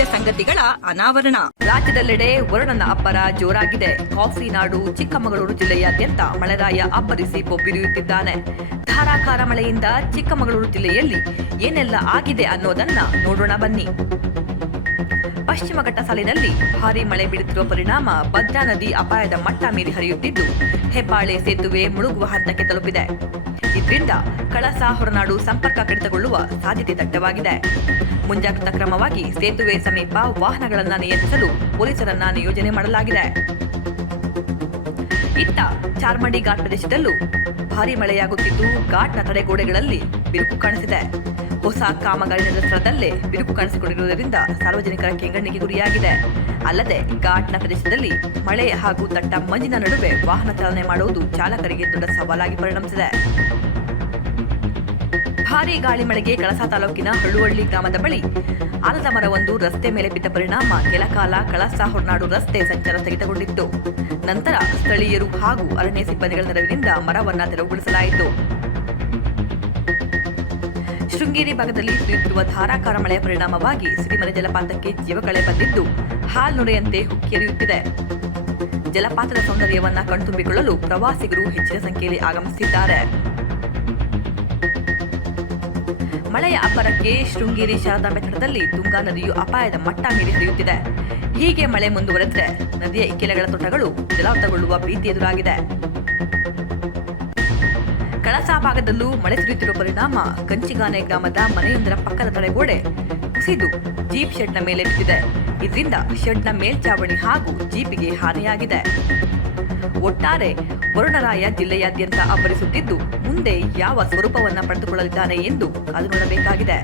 ಅನಾವರಣ. ರಾಜ್ಯದೆಲ್ಲೆಡೆ ವರುಣನ ಅಬ್ಬರ ಜೋರಾಗಿದೆ. ಕಾಫಿ ನಾಡು ಚಿಕ್ಕಮಗಳೂರು ಜಿಲ್ಲೆಯಾದ್ಯಂತ ಮಳೆರಾಯ ಅಬ್ಬರಿಸಿ ಬೊಬ್ಬಿರಿಯುತ್ತಿದ್ದಾನೆ. ಧಾರಾಕಾರ ಮಳೆಯಿಂದ ಚಿಕ್ಕಮಗಳೂರು ಜಿಲ್ಲೆಯಲ್ಲಿ ಏನೆಲ್ಲ ಆಗಿದೆ ಅನ್ನೋದನ್ನ ನೋಡೋಣ ಬನ್ನಿ. ಪಶ್ಚಿಮ ಘಟ್ಟ ಸಾಲಿನಲ್ಲಿ ಭಾರಿ ಮಳೆ ಬೀಳುತ್ತಿರುವ ಪರಿಣಾಮ ಭದ್ರಾ ನದಿ ಅಪಾಯದ ಮಟ್ಟ ಮೀರಿ ಹರಿಯುತ್ತಿದ್ದು, ಹೆಬ್ಬಾಳೆ ಸೇತುವೆ ಮುಳುಗುವ ಹಂತಕ್ಕೆ ತಲುಪಿದೆ. ಇದರಿಂದ ಕಳಸ ಹೊರನಾಡು ಸಂಪರ್ಕ ಕಡಿತಗೊಳ್ಳುವ ಸಾಧ್ಯತೆ ದಟ್ಟವಾಗಿದೆ. ಮುಂಜಾಗ್ರತಾ ಕ್ರಮವಾಗಿ ಸೇತುವೆ ಸಮೀಪ ವಾಹನಗಳನ್ನು ನಿಯಂತ್ರಿಸಲು ಪೊಲೀಸರನ್ನ ನಿಯೋಜನೆ ಮಾಡಲಾಗಿದೆ. ಇತ್ತ ಚಾರ್ಮಡಿ ಘಾಟ್ ಪ್ರದೇಶದಲ್ಲೂ ಭಾರಿ ಮಳೆಯಾಗುತ್ತಿದ್ದು ಘಾಟ್ನ ತಡೆಗೋಡೆಗಳಲ್ಲಿ ಬಿರುಕು ಕಾಣಿಸಿದೆ. ಹೊಸ ಕಾಮಗಾರಿ ಸ್ಥಳದಲ್ಲೇ ಬಿರುಕು ಕಾಣಿಸಿಕೊಂಡಿರುವುದರಿಂದ ಸಾರ್ವಜನಿಕರ ಕೆಂಗಣ್ಣಿಗೆ ಗುರಿಯಾಗಿದೆ. ಅಲ್ಲದೆ ಘಾಟ್ನ ಪ್ರದೇಶದಲ್ಲಿ ಮಳೆ ಹಾಗೂ ದಟ್ಟ ಮಂಜಿನ ನಡುವೆ ವಾಹನ ಚಾಲನೆ ಮಾಡುವುದು ಚಾಲಕರಿಗೆ ದೊಡ್ಡ ಸವಾಲಾಗಿ ಪರಿಣಮಿಸಿದೆ. ಭಾರೀ ಗಾಳಿ ಮಳೆಗೆ ಕಳಸಾ ತಾಲೂಕಿನ ಹಳ್ಳುವಳ್ಳಿ ಗ್ರಾಮದ ಬಳಿ ಆಲದ ಮರವೊಂದು ರಸ್ತೆ ಮೇಲೆ ಬಿದ್ದ ಪರಿಣಾಮ ಕೆಲಕಾಲ ಕಳಸಾ ಹೊರನಾಡು ರಸ್ತೆ ಸಂಚಾರ ಸ್ಥಗಿತಗೊಂಡಿತ್ತು. ನಂತರ ಸ್ಥಳೀಯರು ಹಾಗೂ ಅರಣ್ಯ ಸಿಬ್ಬಂದಿಗಳ ನೆರವಿನಿಂದ ಮರವನ್ನು ತೆರವುಗೊಳಿಸಲಾಯಿತು. ಶೃಂಗೇರಿ ಭಾಗದಲ್ಲಿ ಸುರಿಯುತ್ತಿರುವ ಧಾರಾಕಾರ ಮಳೆಯ ಪರಿಣಾಮವಾಗಿ ಸಿರಿಮನೆ ಜಲಪಾತಕ್ಕೆ ಜೀವಕಳೆ ಬಂದಿದ್ದು ಹಾಲ್ನೊರೆಯಂತೆ ಹುಕ್ಕಿರಿಯುತ್ತಿದೆ ಜಲಪಾತದ ಸೌಂದರ್ಯವನ್ನು ಕಣ್ತುಂಬಿಕೊಳ್ಳಲು ಪ್ರವಾಸಿಗರು ಹೆಚ್ಚಿನ ಸಂಖ್ಯೆಯಲ್ಲಿ ಆಗಮಿಸುತ್ತಿದ್ದಾರೆ. ಮಳೆಯ ಅಬ್ಬರಕ್ಕೆ ಶೃಂಗೇರಿ ಶಾರದಾ ಮೆಥಡದಲ್ಲಿ ತುಂಗಾ ನದಿಯು ಅಪಾಯದ ಮಟ್ಟ ಮೀರಿ ಹರಿಯುತ್ತಿದೆ. ಹೀಗೆ ಮಳೆ ಮುಂದುವರೆದರೆ ನದಿಯ ಇಕ್ಕೆಲೆಗಳ ತೋಟಗಳು ಜಲಾವೃತಗೊಳ್ಳುವ ಭೀತಿ ಎದುರಾಗಿದೆ. ಕಳಸಾ ಭಾಗದಲ್ಲೂ ಮಳೆ ಸುರಿಯುತ್ತಿರುವ ಪರಿಣಾಮ ಕಂಚಿಗಾನೆ ಗ್ರಾಮದ ಮನೆಯೊಂದರ ಪಕ್ಕದ ತಡೆಗೋಡೆ ಕುಸಿದು ಜೀಪ್ ಶೆಡ್ನ ಮೇಲೆ ಬಿದ್ದಿದೆ ಇದರಿಂದ ಶೆಡ್ನ ಮೇಲ್ಚಾವಣಿ ಹಾಗೂ ಜೀಪಿಗೆ ಹಾನಿಯಾಗಿದೆ. ಒಟ್ಟಾರೆ ವರುಣರಾಯ ಜಿಲ್ಲೆಯಾದ್ಯಂತ ಅಬ್ಬರಿಸುತ್ತಿದ್ದು ಮುಂದೆ ಯಾವ ಸ್ವರೂಪವನ್ನ ಪಡೆದುಕೊಳ್ಳಲಿದ್ದಾನೆ ಎಂದು ಕಾದು ನೋಡಬೇಕಾಗಿದೆ